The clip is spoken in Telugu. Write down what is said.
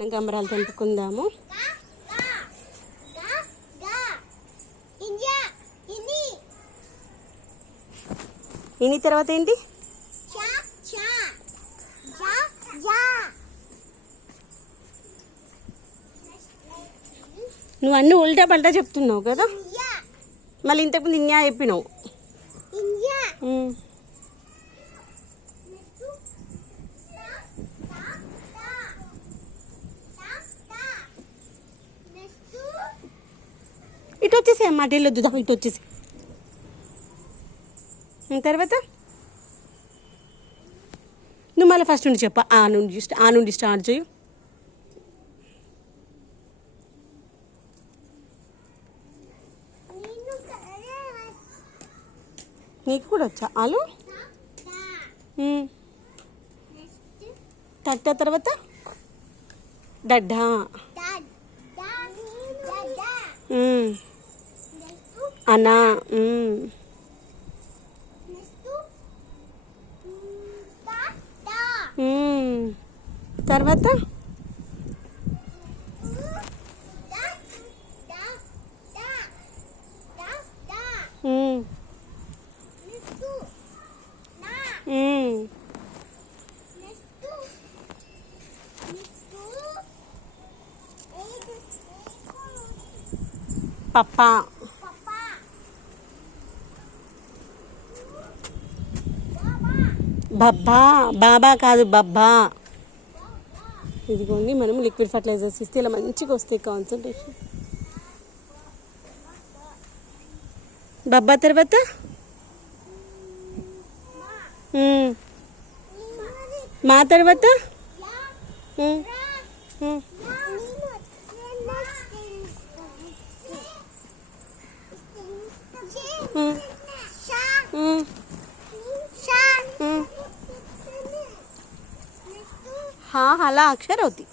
మనం గంబరాలు తెంపుకుందాము. ఇని తర్వాత ఏంటి? నువ్వు అన్నీ ఉల్టా పల్టా చెప్తున్నావు కదా, మళ్ళీ ఇంతకుముందు ఇన్యా చెప్పినావు. ఇటు వచ్చేసి అన్నమాట, వెళ్ళొద్దు, ఇటు వచ్చేసి. తర్వాత నువ్వు మళ్ళీ ఫస్ట్ నుండి చెప్ప, ఆ నుండి స్టార్ట్ చేయు. నీకు కూడా వచ్చా ఆలు? తట్ట తర్వాత డడ్డా, అనా, తర్వాత పప్పా, బబ్బా, బాబా కాదు బబ్బా. ఇదిగోండి, మనం లిక్విడ్ ఫర్టిలైజర్స్ ఇస్తే ఇలా మంచిగా వస్తాయి కాన్సన్ట్రేషన్. బబ్బా తర్వాత మా తర్వాత हाँ हाला अक्षर होती.